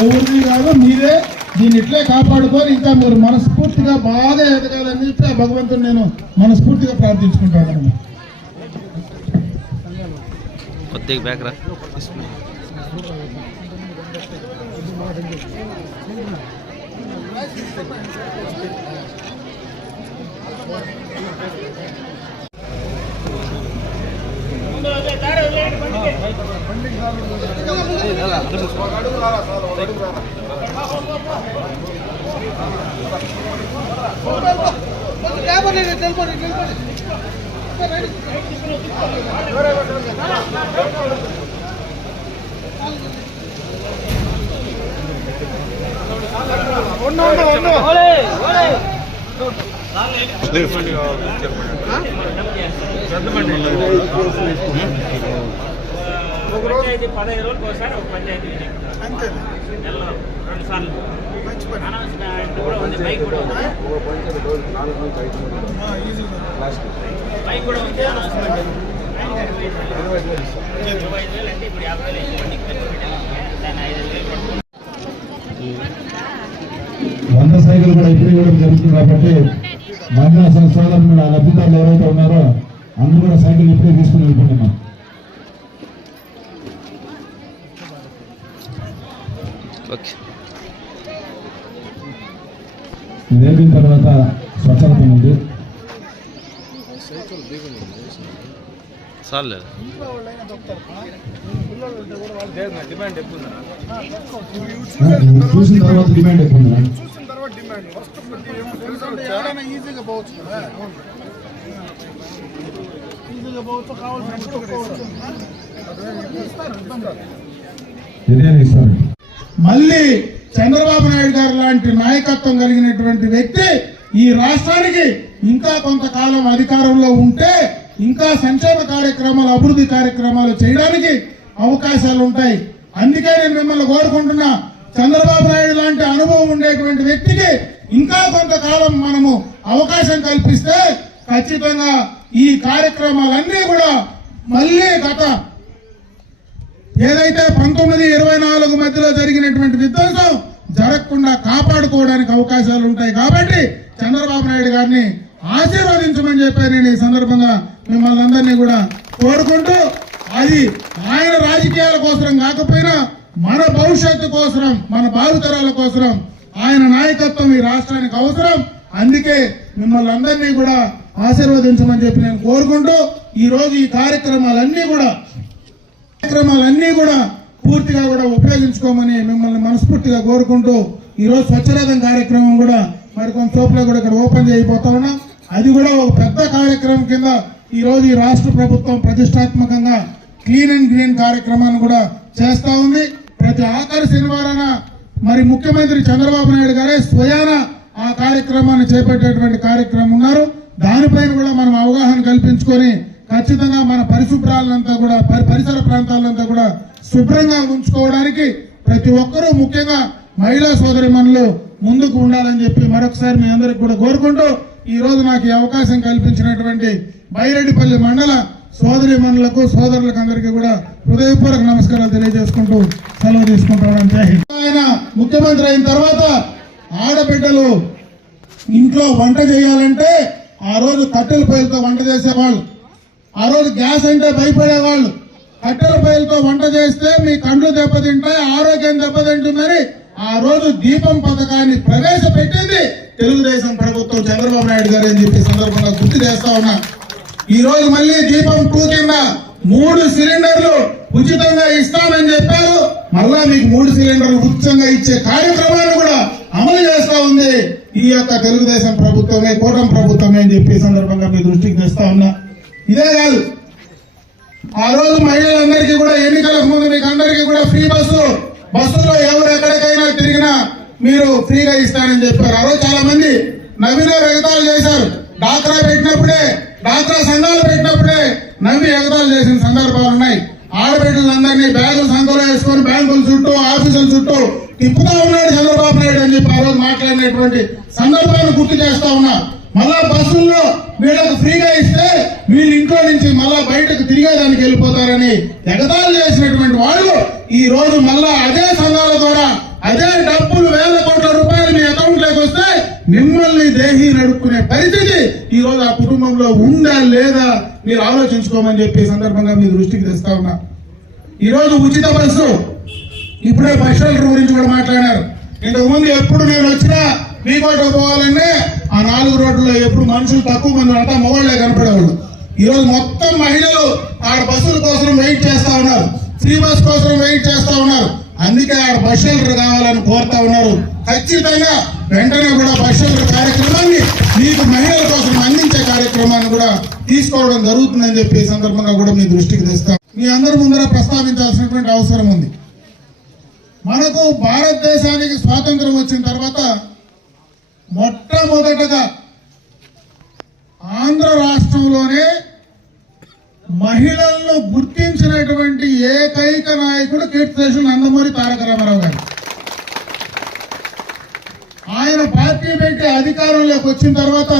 ఎవరిది కాదు, మీరే దీన్ని ఇట్లే కాపాడుకొని ఇంకా మీరు మనస్ఫూర్తిగా బాగా ఎదగాలని చెప్పి భగవంతుని నేను మనస్ఫూర్తిగా ప్రార్థించుకుంటాను. పంచాయతీ 15 రోజులకు ఒకసారి ఒక పంచాయతీ అంతే, నెలలో 2 సార్లు అనౌన్స్మెంట్ కూడా ఉంది, బైక్ కూడా ఉంది, బైక్ కూడా ఉంది, అనౌన్స్మెంట్ 25,000 అంటే ఇప్పుడు 50,000 దాన్ని 5,000 100 సైకిల్ కూడా ఇప్పుడు ఇవ్వడం జరుగుతుంది. కాబట్టి మహిళా సోదరులు లబ్ధిదారులు ఎవరైతే ఉన్నారో అందరూ కూడా సైకిల్ ఇప్పుడే తీసుకుని వెళ్ళిపోతున్నాం. ఇది అయిన తర్వాత స్వచ్ఛత ఉంది. చూసిన తర్వాత డిమాండ్ ఎక్కువ ఉందా? ఈజీగా పోవచ్చు కదా, ఈజీగా పోవచ్చు, కావాల్సిన ఇస్తారు. మళ్ళీ చంద్రబాబు నాయుడు గారు లాంటి నాయకత్వం కలిగినటువంటి వ్యక్తి ఈ రాష్ట్రానికి ఇంకా కొంతకాలం అధికారంలో ఉంటే ఇంకా సంక్షేమ కార్యక్రమాలు, అభివృద్ధి కార్యక్రమాలు చేయడానికి అవకాశాలు ఉంటాయి. అందుకే నేను మిమ్మల్ని కోరుకుంటున్నా, చంద్రబాబు నాయుడు లాంటి అనుభవం ఉండేటువంటి వ్యక్తికి ఇంకా కొంతకాలం మనము అవకాశం కల్పిస్తే ఖచ్చితంగా ఈ కార్యక్రమాలన్నీ కూడా మళ్ళీ గత ఏదైతే 1924 మధ్యలో జరిగినటువంటి విధ్వంసం జరగకుండా కాపాడుకోవడానికి అవకాశాలు ఉంటాయి. కాబట్టి చంద్రబాబు నాయుడు గారిని ఆశీర్వదించమని చెప్పి నేను ఈ సందర్భంగా మిమ్మల్ని అందరినీ కూడా కోరుకుంటూ, అది ఆయన రాజకీయాల కోసం కాకపోయినా మన భవిష్యత్తు కోసం, మన భావితరాల కోసం ఆయన నాయకత్వం ఈ రాష్ట్రానికి అవసరం. అందుకే మిమ్మల్ని అందరినీ కూడా ఆశీర్వదించమని చెప్పి నేను కోరుకుంటూ, ఈ రోజు ఈ కార్యక్రమాలన్నీ కూడా పూర్తిగా కూడా ఉపయోగించుకోమని మిమ్మల్ని మనస్ఫూర్తిగా కోరుకుంటూ, ఈరోజు స్వచ్ఛరథం కార్యక్రమం కూడా మరి కొంత చోట్ల కూడా ఇక్కడ ఓపెన్ చేయబోతా ఉన్నాం. అది కూడా ఒక పెద్ద కార్యక్రమం కింద ఈ రోజు ఈ రాష్ట్ర ప్రభుత్వం ప్రతిష్టాత్మకంగా క్లీన్ అండ్ గ్రీన్ కార్యక్రమాన్ని కూడా చేస్తా ఉంది. ప్రతి ఆఖరి శనివారాన మరి ముఖ్యమంత్రి చంద్రబాబు నాయుడు గారే స్వయాన ఆ కార్యక్రమాన్ని చేపట్టేటువంటి కార్యక్రమం ఉన్నారు. దానిపైన కూడా మనం అవగాహన కల్పించుకొని ఖచ్చితంగా మన పరిశుభ్రాలంతా కూడా పరిసర ప్రాంతాలంతా కూడా శుభ్రంగా ఉంచుకోవడానికి ప్రతి ఒక్కరూ, ముఖ్యంగా మహిళా సోదరిమణులు ముందుకు ఉండాలని చెప్పి మరొకసారి మీ అందరికి కూడా కోరుకుంటూ, ఈ రోజు నాకు ఈ అవకాశం కల్పించినటువంటి బైరెడ్డిపల్లి మండల సోదరిమణులకు, సోదరులకు అందరికీ కూడా హృదయపూర్వక నమస్కారాలు తెలియజేసుకుంటూ సెలవు తీసుకుంటాం. జై హింద్. ఆయన ముఖ్యమంత్రి అయిన తర్వాత ఆడబిడ్డలు ఇంట్లో వంట చేయాలంటే ఆ రోజు కట్టెల పొయ్యిలతో వంట చేసేవాళ్ళు. ఆ రోజు గ్యాస్ అంటే భయపడేవాళ్ళు. కట్టెల పొయ్యిలతో వంట చేస్తే మీ కండ్లు దెబ్బతింటాయి, ఆరోగ్యం దెబ్బతింటుందని ఆ రోజు దీపం పథకాన్ని ప్రవేశపెట్టింది తెలుగుదేశం ప్రభుత్వం, చంద్రబాబు నాయుడు గారు అని చెప్పి సందర్భంగా గుర్తు చేస్తా ఉన్నా. ఈ రోజు మళ్ళీ దీపం 2 కింద 3 సిలిండర్లు ఉచితంగా ఇస్తామని చెప్పారు. మళ్ళా మీకు 3 సిలిండర్లు ఉచితంగా ఇచ్చే కార్యక్రమాన్ని కూడా అమలు చేస్తా ఉంది ఈ యొక్క తెలుగుదేశం ప్రభుత్వమే, కూటమి ప్రభుత్వమే అని చెప్పి సందర్భంగా మీ దృష్టికి తెస్తా ఉన్నా. ఇదే కాదు, ఆ రోజు మహిళలందరికీ కూడా ఎన్నికలకు ముందు మీకు అందరికీ కూడా ఫ్రీ బస్సులో ఎవరు ఎక్కడికైనా తిరిగినా మీరు ఫ్రీగా ఇస్తానని చెప్పారు. ఆ రోజు చాలా మంది నవ్విన ఎగతాళి చేశారు. డాక్రా సంఘాలు పెట్టినప్పుడే నవ్వి ఎగతాళి చేసిన సందర్భాలు ఉన్నాయి. అని బ్యాగులు సంఖ్యలో వేసుకొని బ్యాంకుల చుట్టూ ఆఫీసుల చుట్టూ తిప్పుతా ఉన్నాడు చంద్రబాబు నాయుడు అని చెప్పి ఆ రోజు మాట్లాడినటువంటి సందర్భాన్ని గుర్తు చేస్తా ఉన్నా. మళ్ళా బస్సుల్లో వీళ్ళకు ఫ్రీగా ఇస్తే వీళ్ళు ఇంట్లో నుంచి మళ్ళా బయటకు తిరిగేదానికి వెళ్ళిపోతారని ఎగతాళి చేసినటువంటి వాళ్ళు ఈ రోజు మళ్ళా అదే సంఘాల ద్వారా అదే డబ్బులు వేల కోట్ల రూపాయలు మీ అకౌంట్ లోకి వస్తే మిమ్మల్ని దేహి నడుపుకునే పరిస్థితి ఈ రోజు ఆ కుటుంబంలో ఉందా లేదా మీరు ఆలోచించుకోమని చెప్పి సందర్భంగా మీ దృష్టికి తెస్తా ఉన్నా. ఈ రోజు ఉచిత బస్సు ఇప్పుడే బస్ షెల్టర్ గురించి కూడా మాట్లాడారు. ఇంతకు ముందు ఎప్పుడు నేను వచ్చినా మీకోట పోవాలంటే ఆ 4 రోడ్లలో ఎప్పుడు మనుషులు తక్కువ మంది అంతా మొగళ్లే కనపడేవాళ్ళు. ఈ రోజు మొత్తం మహిళలు ఆడ బస్సుల కోసం వెయిట్ చేస్తా ఉన్నారు, ఫ్రీ బస్ కోసం వెయిట్ చేస్తా ఉన్నారు. అందుకే ఆడ బస్ షెల్టర్ కావాలని కోరుతా ఉన్నారు. ఖచ్చితంగా వెంటనే కూడా బస్ షెల్టర్ కార్యక్రమాన్ని మీకు మహిళల కోసం అందించే కార్యక్రమాన్ని కూడా తీసుకోవడం జరుగుతుందని చెప్పి సందర్భంగా కూడా మీ దృష్టికి తెస్తాం. మీ అందరి ముందర ప్రస్తావించాల్సినటువంటి అవసరం ఉంది. మనకు భారతదేశానికి స్వాతంత్రం వచ్చిన తర్వాత మొట్టమొదటగా ఆంధ్ర రాష్ట్రంలోనే మహిళలను గుర్తించినటువంటి ఏకైక నాయకుడు కీర్తిశేషులు నందమూరి తారక రామారావు గారు. ఆయన పార్టీ పెట్టి అధికారంలోకి వచ్చిన తర్వాత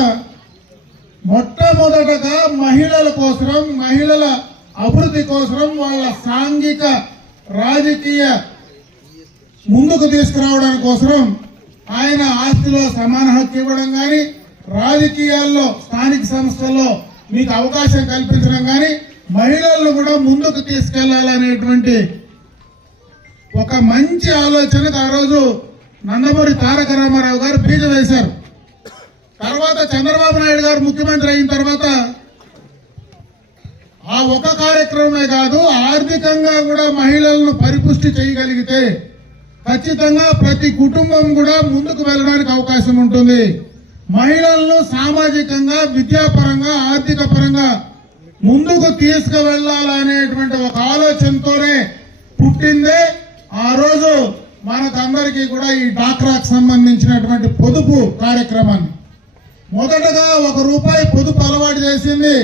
మొట్టమొదటగా మహిళల కోసం, మహిళల అభివృద్ధి కోసం, వాళ్ళ సాంఘిక రాజకీయ ముందుకు తీసుకురావడానికి కోసం ఆయన ఆస్తిలో సమాన హక్కు ఇవ్వడం కానీ, రాజకీయాల్లో స్థానిక సంస్థల్లో మీకు అవకాశం కల్పించడం కానీ, మహిళలను కూడా ముందుకు తీసుకెళ్లాలనేటువంటి ఒక మంచి ఆలోచనకు ఆ రోజు నందమూరి తారక రామారావు గారు బీజం వేశారు. తర్వాత చంద్రబాబు నాయుడు గారు ముఖ్యమంత్రి అయిన తర్వాత ఆ ఒక కార్యక్రమమే కాదు, ఆర్థికంగా కూడా మహిళలను పరిపుష్టి చేయగలిగితే ఖచ్చితంగా ప్రతి కుటుంబం కూడా ముందుకు వెళ్ళడానికి అవకాశం ఉంటుంది. మహిళలను సామాజికంగా, విద్యాపరంగా, ఆర్థిక పరంగా ముందుకు తీసుకువెళ్లాలనేటువంటి ఒక ఆలోచనతోనే పుట్టిందే ఆ రోజు మనకందరికీ కూడా ఈ డాక్రాకు సంబంధించినటువంటి పొదుపు కార్యక్రమాన్ని. మొదటగా ₹1 పొదుపు అలవాటు చేసింది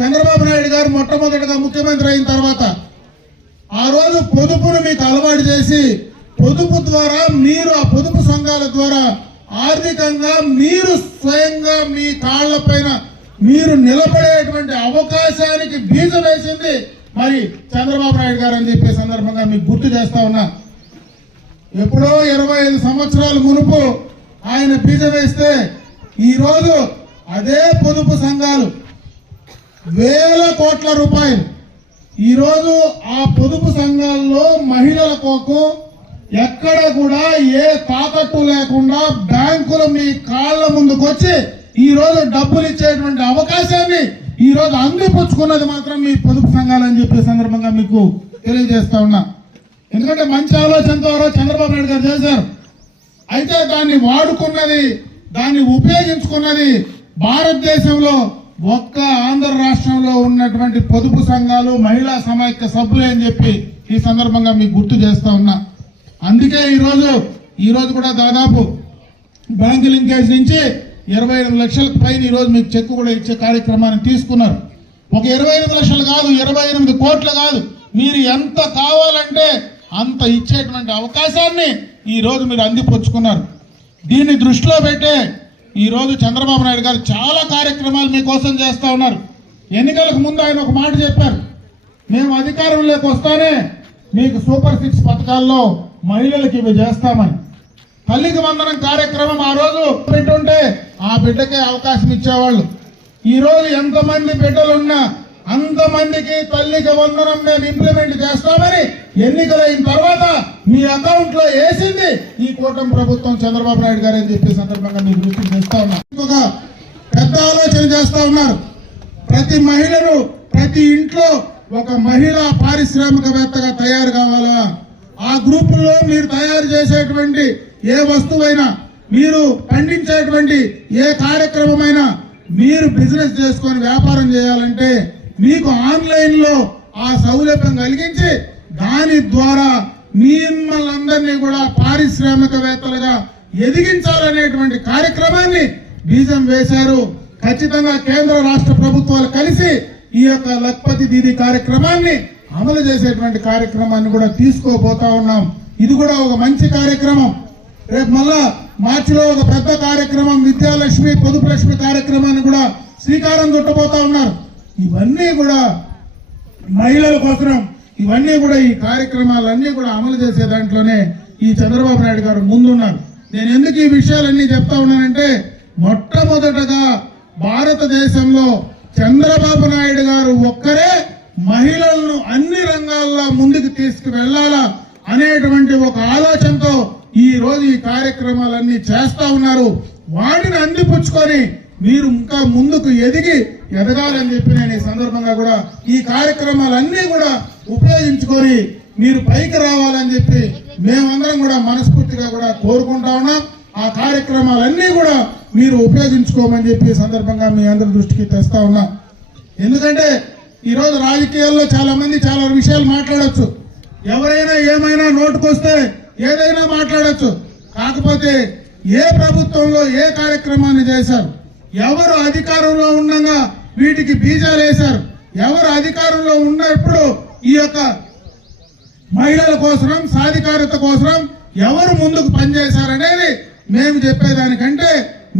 చంద్రబాబు నాయుడు గారు మొట్టమొదటిగా ముఖ్యమంత్రి అయిన తర్వాత. ఆ రోజు పొదుపును మీకు అలవాటు చేసి పొదుపు ద్వారా మీరు ఆ పొదుపు సంఘాల ద్వారా ఆర్థికంగా మీరు స్వయంగా మీ కాళ్లపైన మీరు నిలబడేటువంటి అవకాశానికి బీజం వేసింది మరి చంద్రబాబు నాయుడు గారు అని చెప్పే సందర్భంగా మీకు గుర్తు చేస్తా ఉన్నా. ఎప్పుడో 25 సంవత్సరాల మునుపు ఆయన బీజం వేస్తే ఈ రోజు అదే పొదుపు సంఘాలు వేల కోట్ల రూపాయలు ఈ రోజు ఆ పొదుపు సంఘాల్లో మహిళల కోసం ఎక్కడ కూడా ఏ తాకట్టు లేకుండా బ్యాంకులు మీ కాళ్ళ ముందుకు వచ్చి ఈ రోజు డబ్బులు ఇచ్చేటువంటి అవకాశాన్ని ఈ రోజు అందిపుచ్చుకున్నది మాత్రం మీ పొదుపు సంఘాలని చెప్పే సందర్భంగా మీకు తెలియజేస్తా ఉన్నా. ఎందుకంటే మంచి ఆలోచనతో చంద్రబాబు నాయుడు గారు చేశారు. అయితే దాన్ని వాడుకున్నది, దాన్ని ఉపయోగించుకున్నది భారతదేశంలో ఒక్క ఆంధ్ర రాష్ట్రంలో ఉన్నటువంటి పొదుపు సంఘాలు, మహిళా సమాఖ్య సభ్యులే అని చెప్పి ఈ సందర్భంగా మీకు గుర్తు చేస్తా ఉన్నా. అందుకే ఈ రోజు కూడా దాదాపు బ్యాంకు లింకేజ్ నుంచి 28 లక్షలకు పైన ఈ రోజు మీకు చెక్ కూడా ఇచ్చే కార్యక్రమాన్ని తీసుకున్నారు. ఒక 28 లక్షలు కాదు, 28 కోట్లు కాదు, మీరు ఎంత కావాలంటే అంత ఇచ్చేటువంటి అవకాశాన్ని ఈ రోజు మీరు అందిపుచ్చుకున్నారు. దీన్ని దృష్టిలో పెట్టే ఈ రోజు చంద్రబాబు నాయుడు గారు చాలా కార్యక్రమాలు మీకోసం చేస్తా ఉన్నారు. ఎన్నికలకు ముందు ఆయన ఒక మాట చెప్పారు, మేము అధికారంలోకి వస్తానే మీకు సూపర్ 6 పథకాల్లో మహిళలకు ఇవి చేస్తామని. తల్లికి వందనం కార్యక్రమం ఆ రోజు పెట్టుంటే ఆ బిడ్డకే అవకాశం ఇచ్చేవాళ్ళు. ఈ రోజు ఎంతమంది బిడ్డలున్నా అంతమందికి తల్లికి వందనం మేము ఇంప్లిమెంట్ చేస్తామని ఎన్నికలైన తర్వాత మీ అకౌంట్ లో వేసింది ఈ కూటమి ప్రభుత్వం, చంద్రబాబు నాయుడు గారు అని చెప్పే సందర్భంగా మీ దృష్టికి తెస్తా ఉన్నారు. ఇంకొక పెద్ద ఆలోచన చేస్తా ఉన్నారు. ప్రతి మహిళను ప్రతి ఇంట్లో ఒక మహిళా పారిశ్రామికవేత్తగా తయారు కావాలా. ఆ గ్రూపుల్లో మీరు తయారు చేసేటువంటి ఏ వస్తువైనా, మీరు పండించేటువంటి ఏ కార్యక్రమమైనా మీరు బిజినెస్ చేసుకొని వ్యాపారం చేయాలంటే మీకు ఆన్లైన్ లో ఆ సౌలభ్యం కలిగించి దాని ద్వారా మిమ్మల్ని అందరినీ కూడా పారిశ్రామికవేత్తలుగా ఎదిగించాలనేటువంటి కార్యక్రమాన్ని బీజం వేశారు. ఖచ్చితంగా కేంద్ర రాష్ట్ర ప్రభుత్వాలు కలిసి ఈ యొక్క లఖ్పతి దీదీ కార్యక్రమాన్ని అమలు చేసేటువంటి కార్యక్రమాన్ని కూడా తీసుకోబోతా ఉన్నాం. ఇది కూడా ఒక మంచి కార్యక్రమం. రేపు మళ్ళా మార్చిలో ఒక పెద్ద కార్యక్రమం విద్యాలక్ష్మి పొదుపు లక్ష్మి కార్యక్రమాన్ని కూడా శ్రీకారం చుట్టబోతా ఉన్నారు. ఇవన్నీ కూడా మహిళల కోసం, ఇవన్నీ కూడా ఈ కార్యక్రమాలన్నీ కూడా అమలు చేసే దాంట్లోనే ఈ చంద్రబాబు నాయుడు గారు ముందున్నారు. నేను ఎందుకు ఈ విషయాలన్నీ చెప్తా ఉన్నానంటే, మొట్టమొదటగా భారతదేశంలో చంద్రబాబు నాయుడు గారు ఒక్కరే మహిళలను అన్ని రంగాల్లో ముందుకు తీసుకువెళ్లాలా అనేటువంటి ఒక ఆలోచనతో ఈ రోజు ఈ కార్యక్రమాలన్నీ చేస్తా ఉన్నారు. వాటిని అందిపుచ్చుకొని మీరు ఇంకా ముందుకు ఎదగాలని చెప్పి నేను ఈ సందర్భంగా కూడా ఈ కార్యక్రమాలన్నీ కూడా ఉపయోగించుకొని మీరు పైకి రావాలని చెప్పి మేమందరం కూడా మనస్ఫూర్తిగా కూడా కోరుకుంటా ఉన్నాం. ఆ కార్యక్రమాలన్నీ కూడా మీరు ఉపయోగించుకోమని చెప్పి ఈ సందర్భంగా మీ అందరి దృష్టికి తెస్తా ఉన్నాం. ఎందుకంటే ఈరోజు రాజకీయాల్లో చాలా మంది చాలా విషయాలు మాట్లాడొచ్చు, ఎవరైనా ఏమైనా నోటుకొస్తే ఏదైనా మాట్లాడొచ్చు. కాకపోతే ఏ ప్రభుత్వంలో ఏ కార్యక్రమాన్ని చేశారు, ఎవరు అధికారంలో ఉండగా వీటికి బీజాలు వేశారు, ఎవరు అధికారంలో ఉన్నప్పుడు ఈ యొక్క మహిళల కోసం సాధికారత కోసం ఎవరు ముందుకు పనిచేశారనేది మేము చెప్పేదానికంటే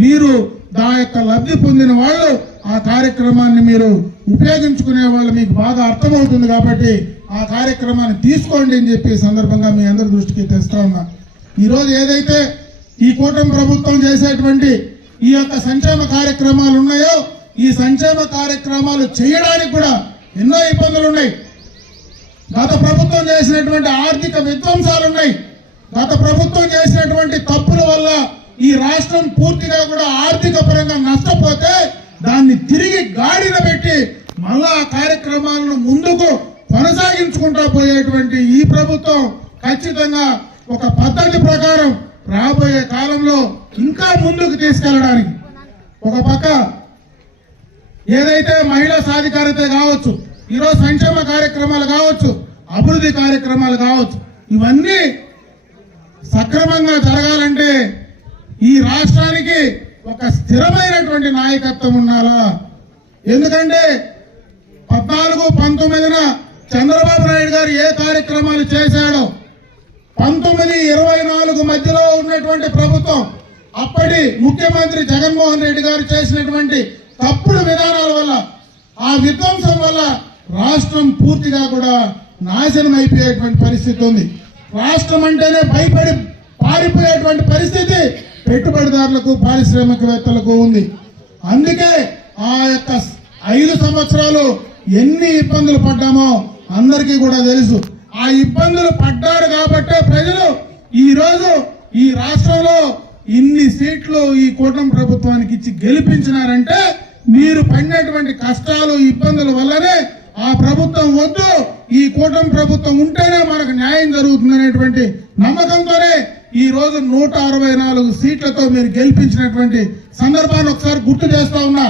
మీరు దా యొక్క లబ్ధి పొందిన వాళ్ళు ఆ కార్యక్రమాన్ని మీరు ఉపయోగించుకునే వాళ్ళు మీకు బాగా అర్థమవుతుంది. కాబట్టి ఆ కార్యక్రమాన్ని తీసుకోండి అని చెప్పి సందర్భంగా మీ అందరి దృష్టికి తెస్తా ఉన్నా. ఈరోజు ఏదైతే ఈ కూటమి ప్రభుత్వం చేసేటువంటి ఈ యొక్క సంక్షేమ కార్యక్రమాలు ఉన్నాయో, ఈ సంక్షేమ కార్యక్రమాలు చేయడానికి కూడా ఎన్నో ఇబ్బందులు ఉన్నాయి. గత ప్రభుత్వం చేసినటువంటి ఆర్థిక విధ్వంసాలు ఉన్నాయి. గత ప్రభుత్వం చేసినటువంటి తప్పుల వల్ల ఈ రాష్ట్రం పూర్తిగా కూడా ఆర్థిక పరంగా నష్టపోతే దాన్ని తిరిగి గాడిన పెట్టి మళ్ళా ఆ కార్యక్రమాలను ముందుకు కొనసాగించుకుంటా పోయేటువంటి ఈ ప్రభుత్వం ఖచ్చితంగా ఒక పద్ధతి ప్రకారం రాబోయే కాలంలో ఇంకా ముందుకు తీసుకెళ్ళడానికి ఒక పక్క ఏదైతే మహిళా సాధికారత కావచ్చు, ఈరోజు సంక్షేమ కార్యక్రమాలు కావచ్చు, అభివృద్ధి కార్యక్రమాలు కావచ్చు, ఇవన్నీ సక్రమంగా జరగాలంటే ఈ రాష్ట్రానికి ఒక స్థిరమైనటువంటి నాయకత్వం ఉండాలా. ఎందుకంటే 14-19 చంద్రబాబు నాయుడు గారు ఏ కార్యక్రమాలు చేశాడో 19-24 మధ్యలో ఉన్నటువంటి ప్రభుత్వం అప్పటి ముఖ్యమంత్రి జగన్మోహన్ రెడ్డి గారు చేసినటువంటి తప్పుడు విధానాల వల్ల, ఆ విధ్వంసం వల్ల రాష్ట్రం పూర్తిగా కూడా నాశనం అయిపోయేటువంటి పరిస్థితి ఉంది. రాష్ట్రం అంటేనే భయపడి పారిపోయేటువంటి పరిస్థితి పెట్టుబడిదారులకు పారిశ్రామికవేత్తలకు ఉంది. అందుకే ఆ యొక్క 5 సంవత్సరాలు ఎన్ని ఇబ్బందులు పడ్డామో అందరికీ కూడా తెలుసు. ఆ ఇబ్బందులు పడ్డారు కాబట్టే ప్రజలు ఈ రోజు ఈ రాష్ట్రంలో ఇన్ని సీట్లు ఈ కూటమి ప్రభుత్వానికి ఇచ్చి గెలిపించినారంటే మీరు పడినటువంటి కష్టాలు ఇబ్బందుల వల్లనే ఆ ప్రభుత్వం వద్దు, ఈ కూటమి ప్రభుత్వం ఉంటేనే మనకు న్యాయం జరుగుతుందనేటువంటి నమ్మకంతోనే ఈ రోజు 164 సీట్లతో మీరు గెలిపించినటువంటి సందర్భాన్ని ఒకసారి గుర్తు చేస్తా ఉన్నా.